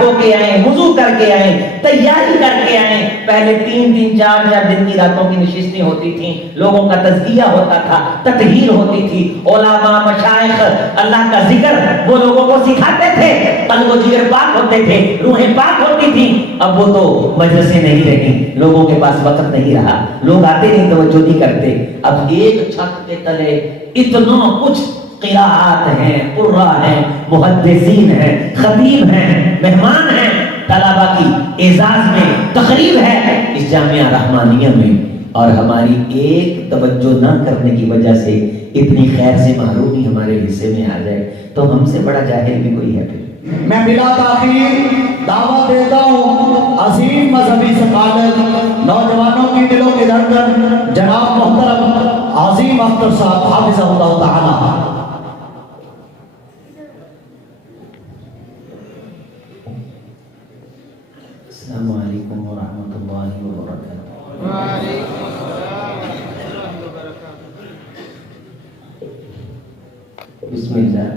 ہو کے آئیں، وضو کر کے آئیں، تیاری کر کے آئیں. پہلے 3 4 دن کی راتوں کی نشستیں ہوتی تھیں، لوگوں کا تزکیہ ہوتا تھا، تطہیر ہوتی تھی، علماء مشائخ اللہ کا ذکر وہ لوگوں کو سکھاتے تھے، قلب و جگر پاک ہوتے تھے، روحیں پاک ہوتی تھیں. اب وہ تو مجلسیں نہیں رہی، لوگوں کے پاس وقت نہیں رہا، لوگ آتے نہیں، توجہ نہیں کرتے. اب ایک چھت کے تلے اتنا کچھ قراءات ہیں، قراء ہیں، محدثین ہیں، خطیب ہیں، مہمان ہیں، طلبہ کی اعزاز میں تقریب ہے اس جامعہ رحمانیہ میں، اور ہماری ایک توجہ نہ کرنے کی وجہ سے اتنی خیر سے محرومی ہمارے حصے میں آ جائے تو ہم سے بڑا جاہل بھی کوئی ہے پھر. میں بلا تاخیر دعوت دیتا ہوں عظیم مذہبی ثقافت نوجوانوں کی دلوں کی دھڑکن جناب محترم عظیم اختر صاحب حافظہ اللہ تعالی. السلام علیکم ورحمۃ اللہ وبرکاتہ. وعلیکم السلام ورحمۃ اللہ وبرکاتہ. بسم اللہ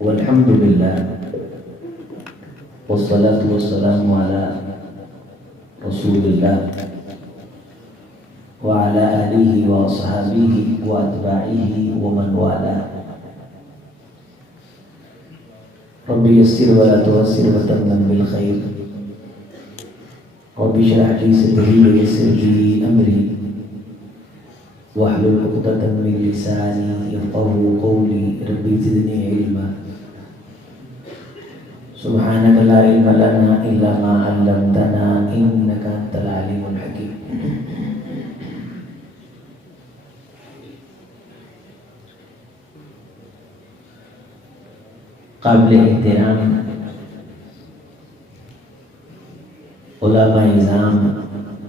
والحمد للہ والصلاة والسلام علی رسول اللہ وعلى آلہ وصحابہ واتباعہ ومن والاه. رب یسر ولا تعسر وتمم بالخیر. رب اشرح لي صدری ويسر لي امری واحلل عقدة من لسانی يفقهوا قولی. رب زدنی علما. سبحانك لا علم لنا الا ما علمتنا انك انت العليم الحكيم. قابل احترام علماء نظام،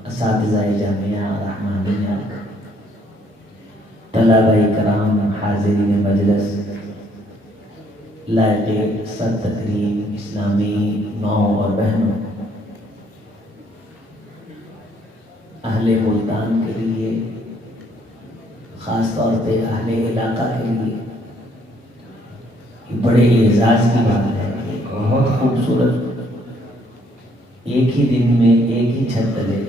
اساتذہ جامعہ رحمانیہ، طلبہ کرام، حاضرین مجلس، لائق صد تکریم اسلامی ماؤں اور بہنوں، اہل ملتان کے لیے، خاص طور پہ اہل علاقہ کے لیے بڑے اعزاز کی بات ہے کہ بہت خوبصورت ایک ہی دن میں ایک ہی چھت تلے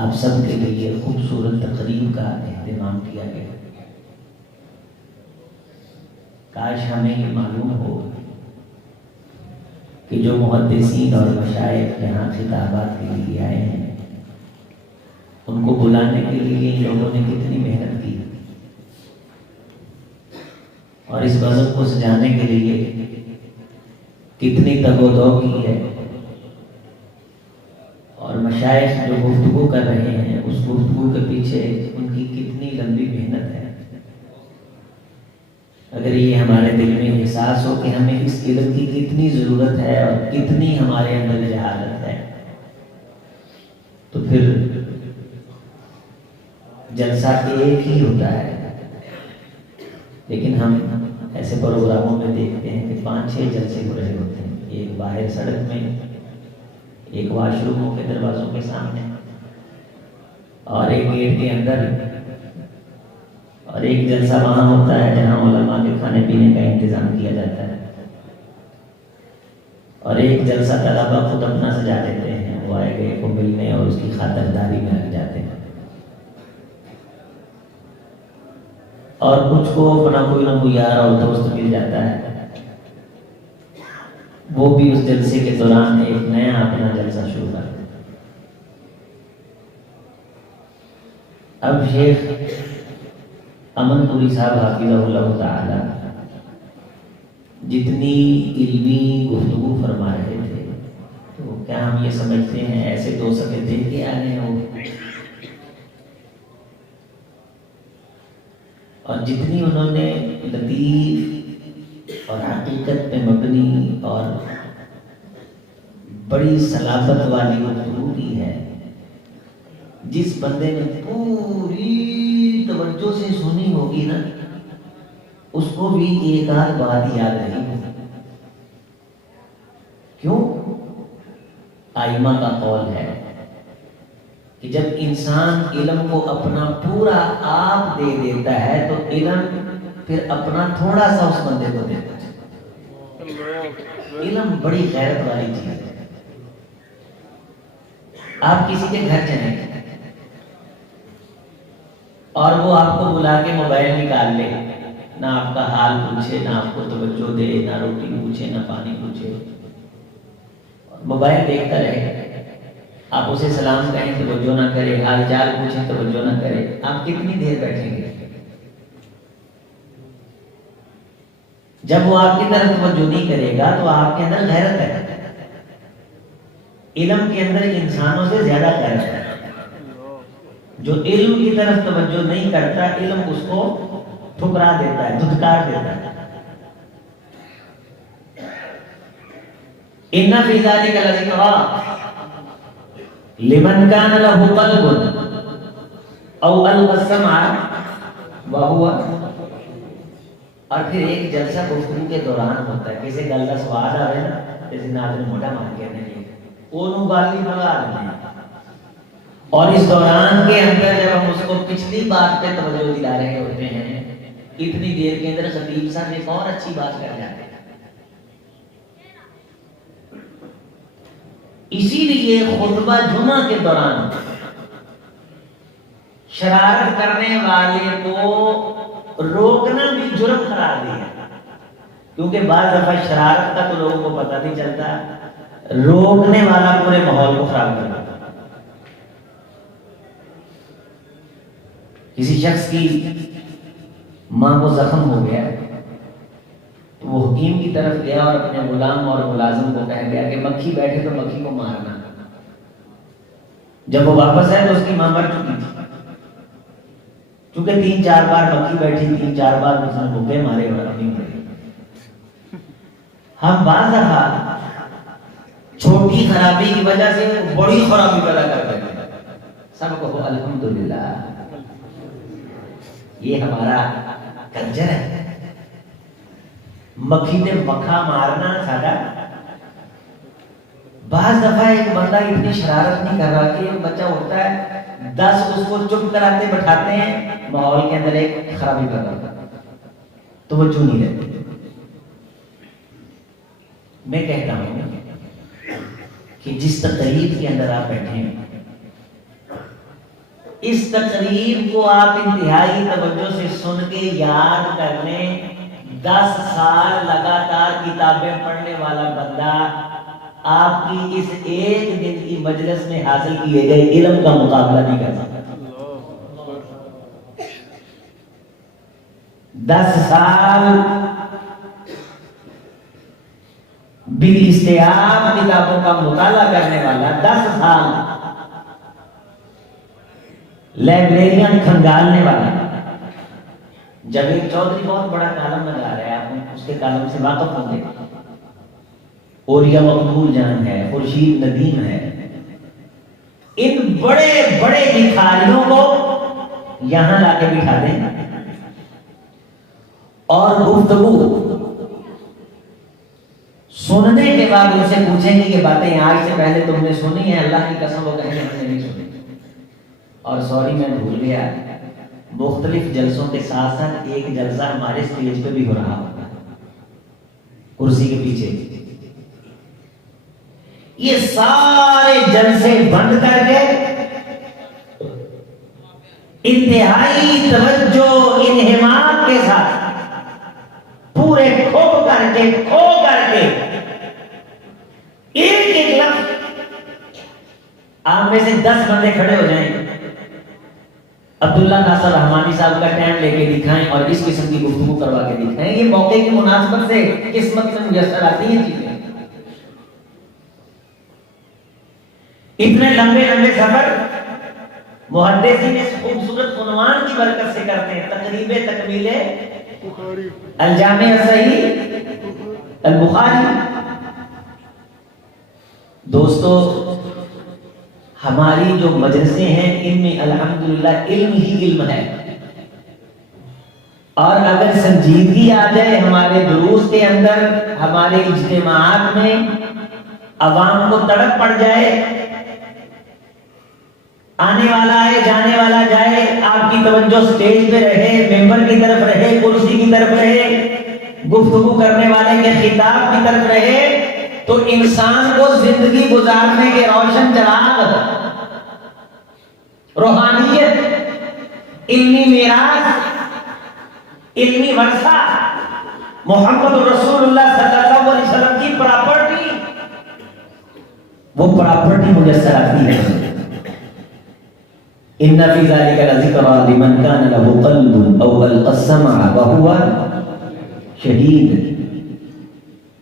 آپ سب کے لیے خوبصورت تقریب کا اہتمام کیا گیا. کاش ہمیں یہ معلوم ہو کہ جو محدثین اور مشائخ یہاں خطابات کے لیے آئے ہیں ان کو بلانے کے لیے ان لوگوں نے کتنی محنت کی، اور اس مذہب کو سجانے کے لیے کتنی تگ و دو کی ہے، اور مشائخ جو گفتگو کر رہے ہیں اس گفتگو کے پیچھے ان کی کتنی لمبی محنت ہے. اگر یہ ہمارے دل میں احساس ہو کہ ہمیں اس علم کی کتنی ضرورت ہے اور کتنی ہمارے اندر جہالت ہے تو پھر جلسہ ایک ہی ہوتا ہے. لیکن ہم ایسے پروگراموں میں دیکھتے ہیں کہ 5 6 جلسے ہو رہے ہوتے ہیں، ایک باہر سڑک میں، ایک واش روموں کے دروازوں کے سامنے، اور ایک گیٹ کے اندر، اور ایک جلسہ وہاں ہوتا ہے جہاں علماء کے کھانے پینے کا انتظام کیا جاتا ہے، اور ایک جلسہ طلبہ خود اپنا سجا دیتے ہیں، وہ آئے گئے کو ملنے اور اس کی خاطرداری میں لگ جاتے ہیں. اور کچھ کو اپنا کوئی نہ کوئی یار اور دوست مل جاتا ہے، وہ بھی اس جلسے کے دوران ایک نیا اپنا جلسہ شروع کرتے ہیں. اب شیخ امن پوری صاحب حافظہ اللہ تعالی جتنی علمی گفتگو فرما رہے تھے تو کیا ہم یہ سمجھتے ہیں ایسے 2 صفحے دیکھ کے آ گئے ہو؟ اور جتنی انہوں نے لطیف اور حقیقت پہ مبنی اور بڑی صلابت والی گفتگو کی ہے، جس بندے نے پوری توجہ سے سنی ہوگی نا اس کو بھی ایک آدھ بات یاد رہی ہوگی. کیوں؟ آئمہ کا قول ہے کہ جب انسان علم کو اپنا پورا آپ دے دیتا ہے تو علم پھر اپنا تھوڑا سا اس بندے کو دیتا ہے. علم بڑی غیرت والی چیز ہے. آپ کسی کے گھر جائیں اور وہ آپ کو بلا کے موبائل نکال لے, نہ آپ کا حال پوچھے, نہ آپ کو توجہ دے, نہ روٹی پوچھے, نہ پانی پوچھے, موبائل دیکھتا رہے, آپ اسے سلام کہیں توجہ نہ کرے, حال چال پوچھیں توجہ نہ کرے, آپ کتنی دیر بیٹھیں گے؟ جب وہ آپ کی طرف توجہ نہیں کرے گا تو آپ کے اندر غیرت ہے. علم کے اندر انسانوں سے زیادہ غیرت ہے. جو علم کی طرف توجہ نہیں کرتا, علم اس کو ٹھکرا دیتا ہے, دھتکار دیتا ہے. ان فی ذلک لذکریٰ لمن کان لہ قلب او القی السمع وہو. اور پھر ایک جلسہ گفتگو کے دوران ہوتا ہے, کسی گل کا سواد آئے نا, جیسے ناظرین موٹا مان کے نہیں اونوں گالی بگا رہے ہیں, اور اس دوران کے اندر جب ہم اس کو پچھلی بات پہ توجہ دلا رہے ہوتے ہیں, اتنی دیر کے اندر خطیب صاحب ایک اور اچھی بات کر جاتے ہیں. اسی لیے خطبہ جمعہ کے دوران شرارت کرنے والے کو روکنا بھی جرم قرار دیا, کیونکہ بعض دفعہ شرارت کا تو لوگوں کو پتہ نہیں چلتا, روکنے والا پورے ماحول کو خراب کر دیتا. کسی شخص کی ماں کو زخم ہو گیا تو وہ حکیم کی طرف گیا اور اپنے غلام اور ملازم کو کہہ گیا کہ مکھی بیٹھے تو مکھی کو مارنا. جب وہ واپس آئے تو اس کی ماں مر چکی تھی, چونکہ 3-4 بار مکھی بیٹھی, 3-4 بار اس نے بھوکے مارے اور اپنی مری. ہم بعض دفعہ چھوٹی خرابی کی وجہ سے بڑی خرابی پیدا کر دیتے ہیں. سب کو الحمدللہ, یہ ہمارا کلچر ہے. مکھی تے مکھا مارنا ساڈا. بعض دفعہ ایک بندہ اتنی شرارت نہیں کر رہا کہ ایک بچہ ہوتا ہے 10 اس کو چپ کراتے بٹھاتے ہیں, ماحول کے اندر ایک خرابی پیدا ہوتا ہے, توجہ نہیں رہتی. میں کہتا ہوں کہ جس تقریب کے اندر آپ بیٹھے ہیں, اس تقریب کو آپ انتہائی توجہ سے سن کے یاد کر لیں. 10 سال لگاتار کتابیں پڑھنے والا بندہ آپ کی اس ایک دن کی مجلس میں حاصل کیے گئے علم کا مقابلہ نہیں کر سکتا. 10 سال بالاستیعاب کتابوں کا مطالعہ کرنے والا, 10 سال لائبریریاں کھنگالنے والا. جاوید چودھری بہت بڑا کالم لگا رہا ہے, آپ اس کے کالم سے واقف ہوں گے. اوریا مقبول جان ہے, خورشید ندیم ہے. ان بڑے بڑے بھکاریوں کو یہاں لا کے بٹھا دیں اور گفتگو سننے کے بعد ان سے پوچھیں گے کہ باتیں آج سے پہلے تم نے سنی ہیں؟ اللہ کی قسم وہ کہیں ہم نے نہیں سنی. اور سوری میں بھول گیا, مختلف جلسوں کے ساتھ ساتھ ایک جلسہ ہمارے اسٹیج پہ بھی ہو رہا ہوتا ہے کرسی کے پیچھے. یہ سارے جلسے بند کر کے انتہائی توجہ انہماک کے ساتھ پورے کھو کر کے ایک لفظ آپ میں سے 10 بندے کھڑے ہو جائیں, عبداللہ ناصر رحمانی صاحب کا ٹائم لے کے دکھائیں اور اس قسم کی گفتگو کروا کے دکھائیں. یہ موقع کی مناسبت سے قسمت سے میسر آتی ہیں چیزیں. اتنے لمبے سفر محدثین اس خوبصورت عنوان کی برکت سے کرتے ہیں, تقریب تکمیل الجامع الصحیح البخاری. دوستو, ہماری جو مجلسیں ہیں ان میں الحمدللہ علم ہی علم ہے, اور اگر سنجیدگی آ جائے ہمارے دروس کے اندر, ہمارے اجتماعات میں, عوام کو تڑپ پڑ جائے, آنے والا آئے جانے والا جائے, آپ کی توجہ سٹیج پہ رہے, ممبر کی طرف رہے, کرسی کی طرف رہے, گفتگو کرنے والے کے خطاب کی طرف رہے تو انسان کو زندگی گزارنے کے روشن چراغ، روحانیت، علمی میراث، علمی ورثہ، محمد رسول اللہ صلی اللہ علیہ وسلم کی پراپرٹی، وہ پراپرٹی میسر آتی ہے۔ ان فی ذلک لذکری لمن کان لہ قلب او القى السمع وهو شہید۔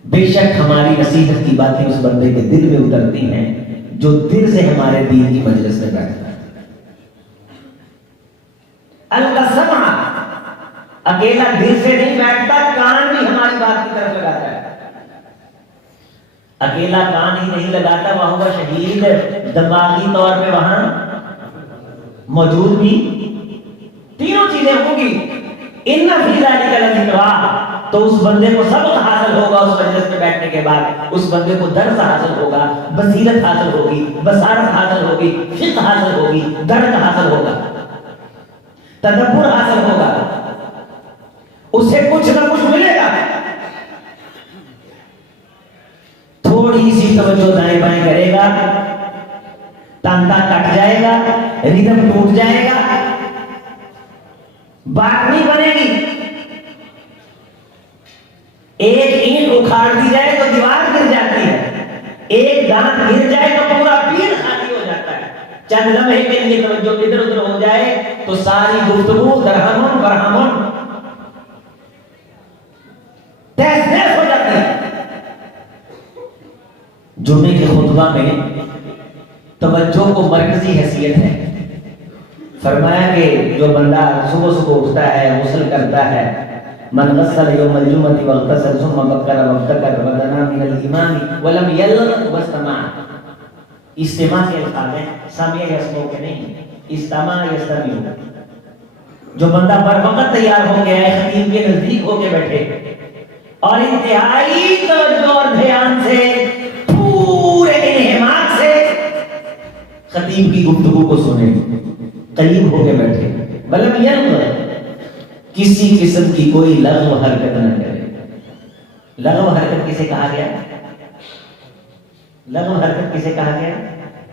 بے شک ہماری نصیحت کی باتیں اس بندے کے دل میں اترتی ہیں جو دل سے ہمارے دین کی مجلس میں بیٹھتا ہے۔ القى السمع، اکیلا دل سے نہیں بیٹھتا، کان بھی ہماری بات کی طرف لگاتا ہے۔ اکیلا کان ہی نہیں لگاتا، وہو شہید، دماغی طور پہ وہاں موجود بھی تینوں چیزیں ہوں گی۔ ان فی ذلک لذکری، تو اس بندے کو سبق حاصل ہوگا، اس مجلس میں بیٹھنے کے بعد اس بندے کو درس حاصل ہوگا، بصیرت حاصل ہوگی، بصارت حاصل ہوگی، فقہ حاصل ہوگی، درد حاصل ہوگا، تدبر حاصل ہوگا، اسے کچھ نہ کچھ ملے گا۔ تھوڑی سی توجہ دائیں بائیں کرے گا، تانتا کٹ جائے گا، ریدم ٹوٹ جائے گا، بات نہیں بنے گی۔ ایک اینٹ اکھاڑ دی جائے تو دیوار گر جاتی ہے، ایک دانت گر جائے تو پورا پیر خالی ہو جاتا ہے۔ چند لمحے کے لیے توجہ ادھر ادھر ہو جائے تو ساری گفتگو درہمن برہمن تہس نہس ہو جاتی ہے۔ جمعے کے خطبہ میں توجہ کو مرکزی حیثیت ہے۔ فرمایا کہ جو بندہ صبح صبح اٹھتا ہے، غسل کرتا ہے، من غسل یوم الجمعہ واغتسل ثم بکر وابتکر ودنا من الامام ولم یلغ واستمع، استماع کے الفاظ ہیں، سامع یسمع کے نہیں، استماع یستمع۔ جو بندہ بر وقت تیار ہو گیا ہے، خطیب کے نزدیک ہو کے بیٹھے اور انتہائی توجہ اور دھیان سے، پورے انہماک سے خطیب کی گفتگو کو سنے، قریب ہو کے بیٹھے، ولم یلغ، کسی قسم کی کوئی لغو حرکت نہ کرے۔ لغو حرکت کسے کہا گیا؟ لغو حرکت کسے کہا گیا؟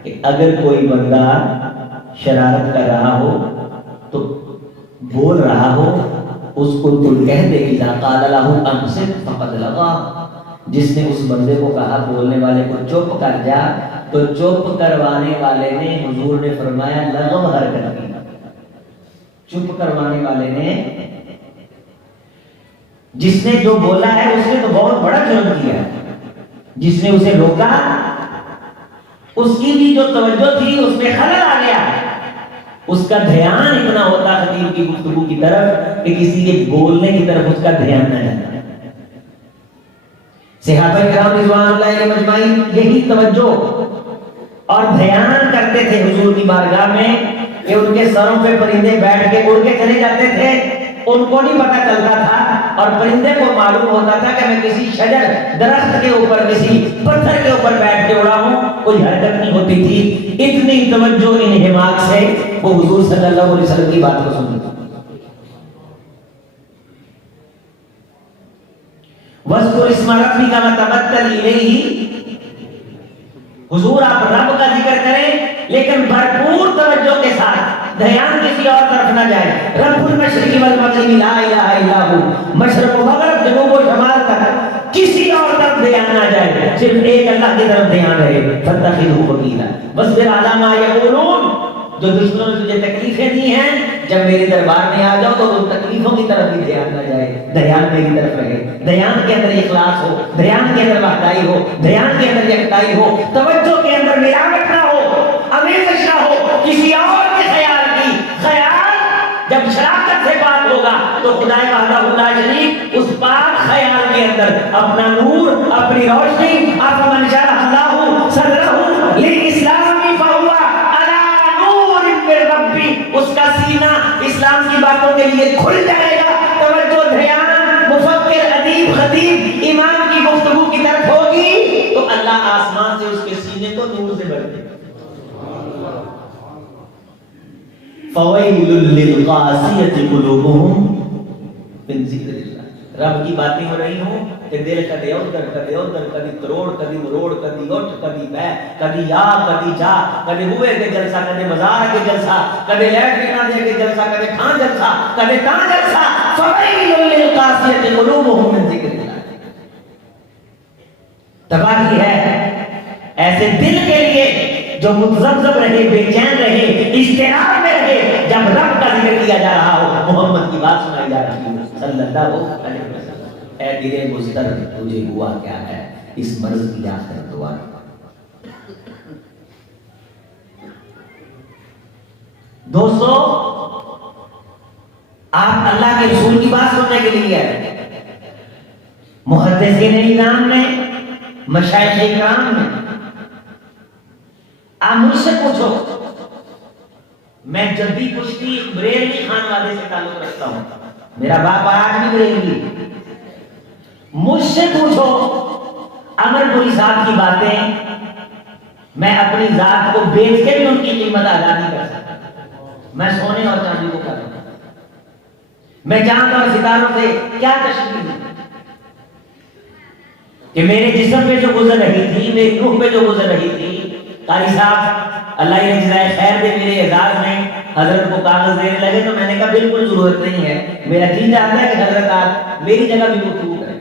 کہ اگر کوئی بندہ شرارت کر رہا ہو تو بول رہا ہو، اس کو تو کہہ دے اذا قال له امسک فقد لغا، جس نے اس بندے کو کہا بولنے والے کو چپ کر جا، تو چپ کروانے والے نے، حضور نے فرمایا، لغو حرکت کی۔ چپ کروانے والے نے، جس نے جو بولا ہے اس نے تو بہت بڑا جرم کیا ہے، جس نے اسے روکا اس کی بھی جو توجہ تھی اس میں خلل آ گیا، اس کا دھیان اتنا ہوتا خطیب کی گفتگو کی طرف کہ کسی کے بولنے کی طرف اس کا دھیان نہ جاتا۔ صحابہ کرام رضوان اللہ علیہم اجمعین یہی توجہ اور دھیان کرتے تھے حضور کی بارگاہ میں کہ ان کے سروں پہ پرندے بیٹھ کے اڑ کے چلے جاتے تھے، ان کو نہیں پتا چلتا تھا، اور پرندے کو معلوم ہوتا تھا کہ میں کسی شجر، درخت کے اوپر، کسی پتھر کے اوپر بیٹھ کے اڑا ہوں، کوئی حرکت نہیں ہوتی تھی۔ اتنی توجہ انہماک سے وہ حضور صلی اللہ علیہ وسلم کی بات کو سنتے تھے۔ وَاذْكُرِ اسْمَ رَبِّكَ وَتَبَتَّلْ إِلَيْهِ، حضور آپ رب کا ذکر کریں لیکن بھرپور توجہ کے ساتھ، دھیان کسی اور طرف نہ جائے۔ رب المشرق والمغرب لا الہ الا ہو، مشرق و مغرب، جنوب و شمال تک کسی اور طرف دھیان نہ جائے، صرف ایک اللہ کی طرف دھیان رہے۔ فَاتَّخِذْهُ وَكِيلًا وَاصْبِرْ عَلَىٰ مَا يَقُولُونَ، جو دشمنوں نے تجھے تکلیفیں دی ہیں، جب میرے دربار میں آ جاؤ تو ان تکلیفوں کی طرف بھی دھیان نہ جائے، دھیان میری طرف رہے۔ دھیان کے اندر اخلاص ہو، دھیان کے اندر وحدائی ہو، دھیان کے اندر یکتائی ہو، توجہ کے اندر ملاوٹ نہ ہو، امیزش نہ ہو کسی اور کے خیال کی۔ خیال جب شراکت سے بات ہوگا تو خدا وحدہ لا شریک اس پاک خیال کے اندر اپنا نور، اپنی روشنی، افمن شرح اللہ صدرہ للاسلام فہو علی نور من ربی، اس کا سینہ اسلام کی باتوں کے لیے کھل جائے گا۔ توجہ، دھیان مفکر، ادیب، خطیب، امام کی گفتگو کی طرف ہوگی تو اللہ آسمان سے اس کے سینے کو نور سے بھر دے گا۔ فَوَيْلٌ لِلْقَاسِيَةِ قُلُوبُهُمْ مِنْ ذِكْرِ اللَّهِ، رب کی باتیں ہو رہی ہوں کہ دل کدی ادھر کدی کروڑ کدی مروڑ کدی اٹھ کدی بہ کدی آ کدی جا کدی ہوئے کے جلسہ کدی بازار کے جلسہ کدی لیٹرین دے کے جلسہ کدی کھان جلسہ کدی کہاں جلسہ فویل للقاسیۃ قلوبہم من ذکر اللہ تباہی ہے ایسے دل کے لیے جو متذبذب رہے بے چین رہے اضطراب میں رہے جب رب کا ذکر کیا جا رہا ہو محمد کی بات سنائی جا رہی ہو صلی اللہ علیہ وسلم اے دل مضطرب تجھے ہوا کیا ہے اس مرض کی آخر دعا دوستو آپ اللہ کے رسول کی بات سننے کے لیے آئے محدثین اعلان نے مشائخ اکرام نے آپ مجھ سے پوچھو میں جدی کشتی بریلوی خانوادے سے تعلق رکھتا ہوں میرا باپ آج بھی بریلوی مجھ سے پوچھو امر پوری صاحب کی باتیں میں اپنی ذات کو بیچ کے بھی ان کی قیمت ادا نہیں کر سکتا میں سونے اور چاندی کو کروں میں چاند اور ستاروں سے کیا تشبیہ ہوں کہ میرے جسم پہ جو گزر رہی تھی میری روح پہ جو گزر رہی تھی قاری صاحب اللہ یہ جزائے خیر دے میرے اعزاز میں حضرت کو کاغذ دینے لگے تو میں نے کہا بالکل ضرورت نہیں ہے میرا جی چاہتا ہے کہ حضرت آپ میری جگہ بھی گفتگو کریں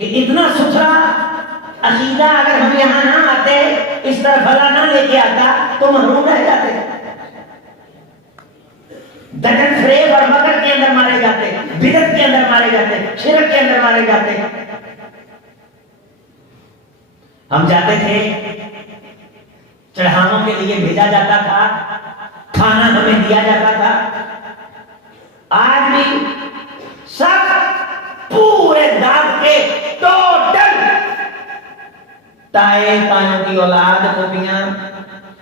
کہ اتنا ستھرا عقیدہ اگر ہم یہاں نہ آتے اس طرح بھلا نہ لے کے آتا تو محروم رہ جاتے دجن فریب اور مکر کے اندر مارے جاتے بدعت کے اندر مارے جاتے شرک کے اندر مارے جاتے ہم جاتے تھے چڑھانوں کے لیے بھیجا جاتا تھا کھانا ہمیں دیا جاتا تھا آج بھی سب پورے داد کے ٹوٹل تائے تائیوں کی اولاد پوپیاں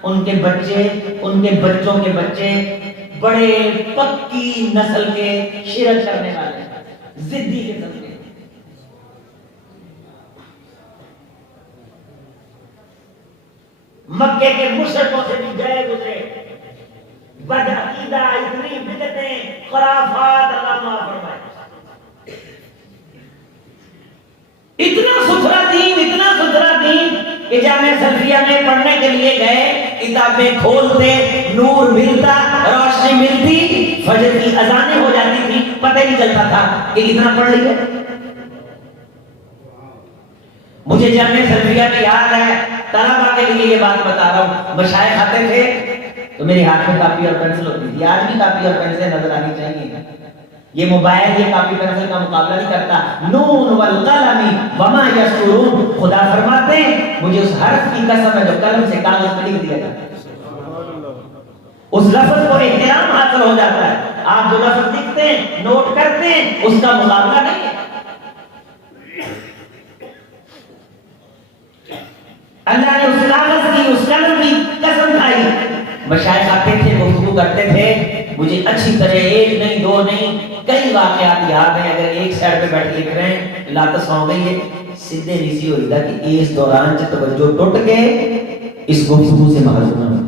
ان کے بچے ان کے بچوں کے بچے بڑے پکی نسل کے شرک کرنے والے ضدی قسم کے مکے کے مشرکوں سے بھی گئے گزرے بدعقیدہ اتنی بدعتیں خرافات اللہ معاف فرمائے اتنا ستھرا دین کہ جامعہ سلفیہ میں پڑھنے کے لیے گئے کتابیں کھولتے نور ملتا روشنی ملتی فجر کی اذانیں ہو جاتی تھی پتہ نہیں چلتا تھا کہ اتنا پڑھ لیے مجھے جامعہ سلفیہ میں یاد ہے طلبہ کے لیے یہ بات بتا رہا ہوں مشائخ آتے تھے تو میرے ہاتھ میں کاپی اور پینسل ہوتی تھی آج بھی کاپی اور پینسل نظر آنی چاہیے یہ موبائل یہ کاپی پینسل کا مقابلہ نہیں کرتا نون والقلم وما یسطرون خدا فرماتے ہیں مجھے اس حرف کی قسم ہے جو قلم سے کاغذ پر لکھ دیا جاتا ہے اس لفظ کو احترام حاصل ہو جاتا ہے آپ جو لفظ لکھتے ہیں نوٹ کرتے ہیں اس کا مقابلہ نہیں ہے اللہ نے اس کاغذ کی اس قلم کی قسم کھائی مشائخ آتے تھے گفتگو کرتے تھے مجھے اچھی طرح ایک نہیں دو نہیں کئی واقعات یاد ہیں اگر ایک سائڈ پہ بیٹھ لکھ رہے ہیں لاتس ہو گئی ہے سیدھے نیسی ہوئی تھا کہ اس دوران جب توجہ ٹوٹ کے اس گفتگو سے محروم نہ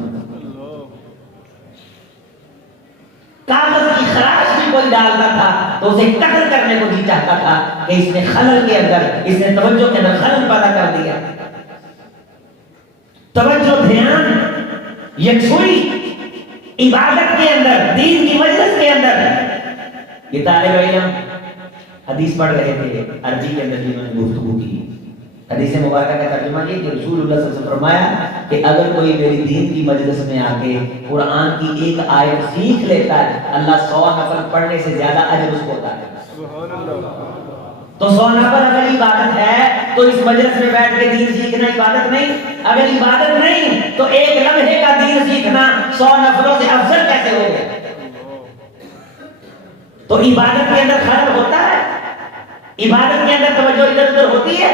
کاغذ کی خراش بھی کوئی ڈالتا تھا تو اسے قتل کرنے کو جی چاہتا تھا کہ اس نے خلل کے اندر اس نے توجہ کے اندر خلل پیدا کر دیا توجہ دھیان یکسوئی عبادت کے اندر دین کی مجلس کے اندر یہ طالب علم حدیث پڑھ رہے تھے عربی کے اندر جنہوں نے گفتگو کی حدیث مبارکہ کا ترجمہ یہ کہ رسول اللہ صلی اللہ علیہ وسلم فرمایا کہ اگر کوئی میری دین کی مجلس میں آ کے قرآن کی ایک آیت سیکھ لیتا ہے اللہ 100 نفل پڑھنے سے زیادہ اجر اس کو ہوتا ہے تو 100 نفل اگر عبادت ہے تو اس مجلس میں بیٹھ کے دین سیکھنا عبادت نہیں اگر عبادت نہیں تو ایک لمحے کا دین سیکھنا 100 نفلوں سے افضل کیسے ہو گیا تو عبادت کے اندر خلل ہوتا ہے عبادت کے اندر توجہ ادھر ادھر ہوتی ہے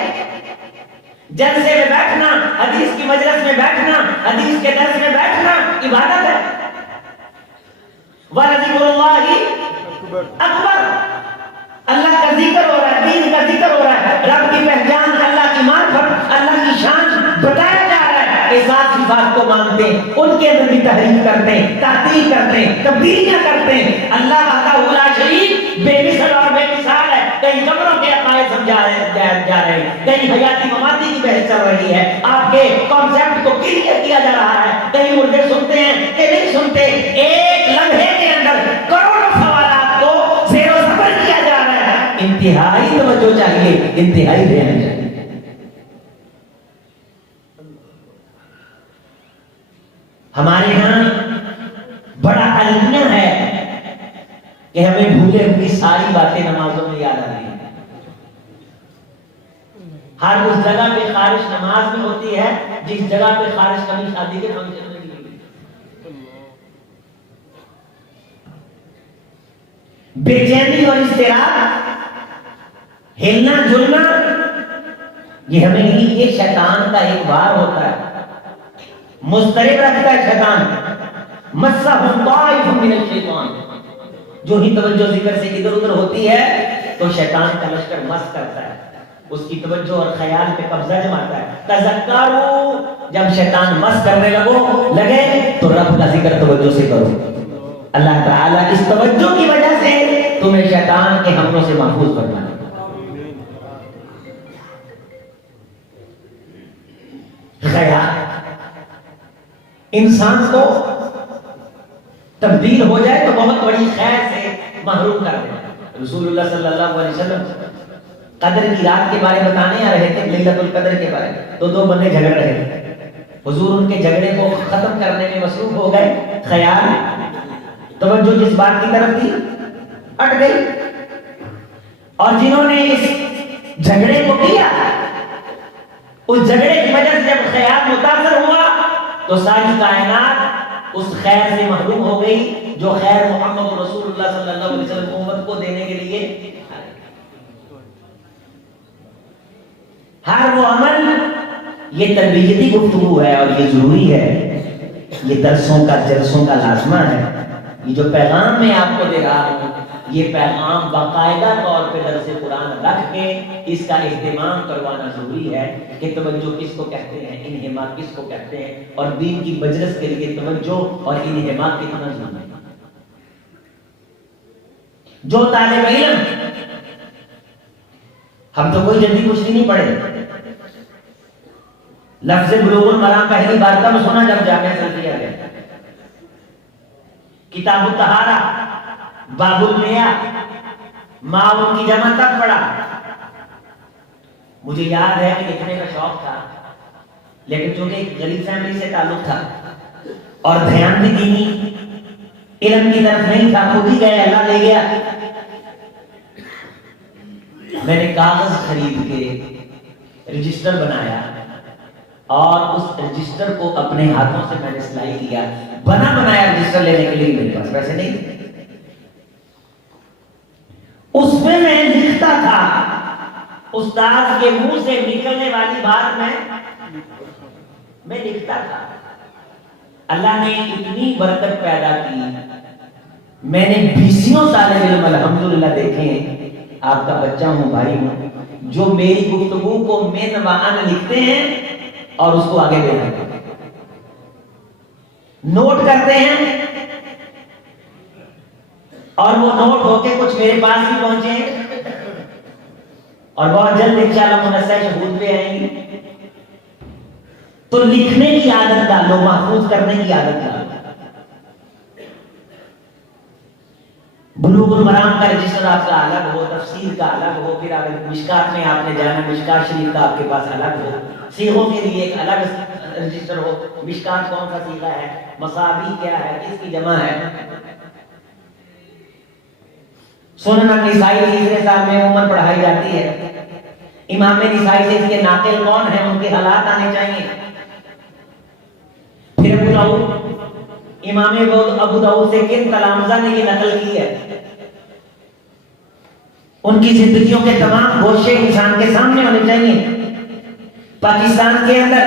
جلسے میں بیٹھنا حدیث کی مجلس میں بیٹھنا حدیث کے درس میں بیٹھنا عبادت ہے وَذِكْرُ اللَّهِ اکبر اللہ کا ذکر ہو رہا ہے دین کا ذکر ہو رہا ہے رب کی پہچان اللہ کی معرفت اللہ کی شان بتایا جا رہا ہے کہ ذات صفات کو مانتے ہیں ان کے اندر بھی تحریف کرتے ہیں تعطیل کرتے ہیں تبدیلیاں کرتے ہیں اللہ وحدہ لا شریک تعلیم بے مثل اور بے مثال ہے. کہیں قبروں کے عقائد سمجھا جا رہے ہیں, کہیں حیاتی مماتی کی بحث چل رہی ہے, آپ کے کانسیپٹ کو کلیئر کیا جا رہا ہے, کہیں مردے سنتے ہیں کہ نہیں سنتے. ایک لمحے کے اندر کروڑوں سوالات کو زیر و زبر کیا جا رہا ہے. انتہائی توجہ چاہیے, انتہائی دھیان چاہیے. ہمارے یہاں بڑا المیہ ہے کہ ہمیں بھولے ہوئی ساری باتیں نمازوں میں یاد آ رہی ہیں. ہر اس جگہ پہ خارش نماز میں ہوتی ہے جس جگہ پہ خارش کبھی شادی کے فنکشن میں نہیں ہوتی. بے چینی اور اضطراب, ہلنا جلنا, یہ ہمیں یہ شیطان کا ایک وار ہوتا ہے, مضطرب رکھتا ہے شیطان. مسّہم طائف من الشیطان, جو ہی توجہ ذکر سے ادھر ادھر ہوتی ہے تو شیطان کا لشکر مست کرتا ہے, اس کی توجہ اور خیال پہ قبضہ جماتا ہے. تذکروا, جب شیطان مست کرنے لگے تو رب کا ذکر توجہ سے کرو. اللہ تعالیٰ اس توجہ کی وجہ سے تمہیں شیطان کے حملوں سے محفوظ فرمائے. خیال انسان کو تبدیل ہو جائے تو بہت بڑی خیر سے محروم کر دے. رسول اللہ صلی اللہ علیہ وسلم قدر کی رات کے بارے بتانے آ رہے تھے, لیلۃ القدر کے بارے, تو دو بندے جھگڑ رہے تھے. حضور ان کے جھگڑے کو ختم کرنے میں مصروف ہو گئے. خیال توجہ جس بات کی طرف تھی ہٹ گئی, اور جنہوں نے اس جھگڑے کو کیا اس جھگڑے کی وجہ سے جب خیال متاثر ہوا تو ساری کائنات اس خیر سے محروم ہو گئی جو خیر محمد رسول اللہ صلی اللہ علیہ وسلم امت کو دینے کے لیے. ہر وہ عمل یہ تربیتی گفتگو ہے اور یہ ضروری ہے, یہ درسوں کا جلسوں کا لازمہ ہے. یہ جو پیغام میں آپ کو دے رہا ہوں یہ پیغام باقاعدہ طور پہ درس قرآن رکھ کے اس کا اہتمام کروانا ضروری ہے کہ توجہ کس کو کہتے ہیں, انہماک کس کو کہتے ہیں, اور دین کی مجلس کے لیے توجہ اور انہماک کتنا ضروری ہے. جو طالب علم, ہم تو کوئی جلدی کچھ نہیں پڑھے, لفظ بلوغ المرام پہلی بار تب سنا جب جامعہ سلفیہ گئے. کتاب الطہارہ, باب المیاہ, معاون کی جمع تک پڑھا. مجھے یاد ہے کہ لکھنے کا شوق تھا, لیکن چونکہ ایک غریب فیملی سے تعلق تھا اور دھیان بھی دینی علم کی طرف نہیں تھا, خود ہی گئے, اللہ لے گیا. میں نے کاغذ خرید کے رجسٹر بنایا اور اس رجسٹر کو اپنے ہاتھوں سے میں نے سلائی کیا. بنا بنایا رجسٹر لینے کے لیے میرے پاس پیسے نہیں تھے. اس میں لکھتا تھا, استاد کے منہ سے نکلنے والی بات میں لکھتا تھا. اللہ نے اتنی برکت پیدا کی, میں نے 20 طالب علم الحمدللہ دیکھے ہیں, آپ کا بچہ ہوں, بھائی ہوں, جو میری گفتگو کو من و ان لکھتے ہیں اور اس کو آگے دے رہے ہیں, نوٹ کرتے ہیں, اور وہ نوٹ ہو کے کچھ میرے پاس بھی پہنچے ہیں اور بہت جلد انشاءاللہ منصہ شہود پہ آئیں گے. تو لکھنے کی عادت ڈالو, محفوظ کرنے کی عادت ڈالو. بلوغ المرام کا رجسٹر آپ کا الگ ہو, تفسیر کا الگ ہو, پھر اگر مشکات میں آپ نے جانا مشکات شریف کا آپ کے پاس الگ ہو, سیغوں کے لیے ایک الگ رجسٹر ہو, مشکات کون سا سیغہ ہے, مصابیح کیا ہے, کس کی جمع ہے. سنن نسائی تیسرے سال میں عموماً پڑھائی جاتی ہے. امام نسائی سے اس کے ناقل کون ہیں, ان کے حالات آنے چاہیے. پھر ابو داؤد, امام ابو داؤد سے کن تلامذہ نے یہ نقل کی ہے, ان کی زندگیوں کے تمام گوشے انسان کے سامنے ہونے چاہیے. پاکستان کے اندر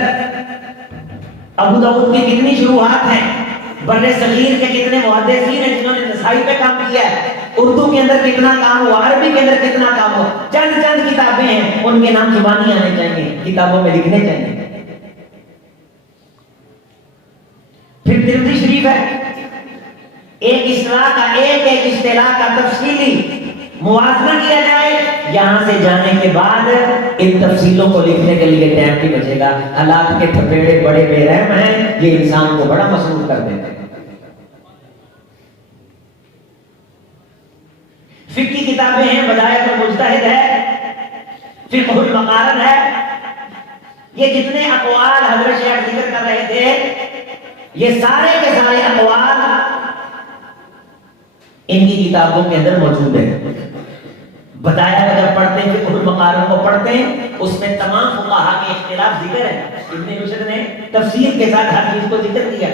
ابو داؤد کی کتنی شروحات ہیں, بر صغیر کے کتنے محدثین ہیں جنہوں نے نسائی پہ کام کیا ہے, اردو کے اندر کتنا کام ہوا, عربی کے اندر کتنا کام ہوا. چند چند کتابیں ہیں, ان کے نام زبانی آنے چاہیے, کتابوں میں لکھنے چاہیے. پھر ترمذی شریف ہے, ایک اصطلاح کا ایک اصطلاح کا تفصیلی موازنہ کیا جائے، یہاں سے جانے کے بعد ان تفصیلوں کو لکھنے کے لیے ٹائم نہیں بچے گا۔ حالات کے تھپیڑے بڑے بے رحم ہیں، یہ انسان کو بڑا مصروف کر دیتے ہیں۔ فقہ کی کتابیں ہیں، بدایت المجتہد ہے، فقہ المقارن ہے، یہ جتنے اقوال حضرت شیخ ذکر کر رہے تھے، یہ سارے کے سارے اقوال ان کی کتابوں کے اندر موجود ہے۔ بتایا کہ جب پڑھتے ہیں فقہ المقارن کو پڑھتے ہیں، اس میں تمام فقہا کے اختلاف ذکر ہے۔ ابن رشد نے تفسیر کے ساتھ ہر چیز کو ذکر کیا۔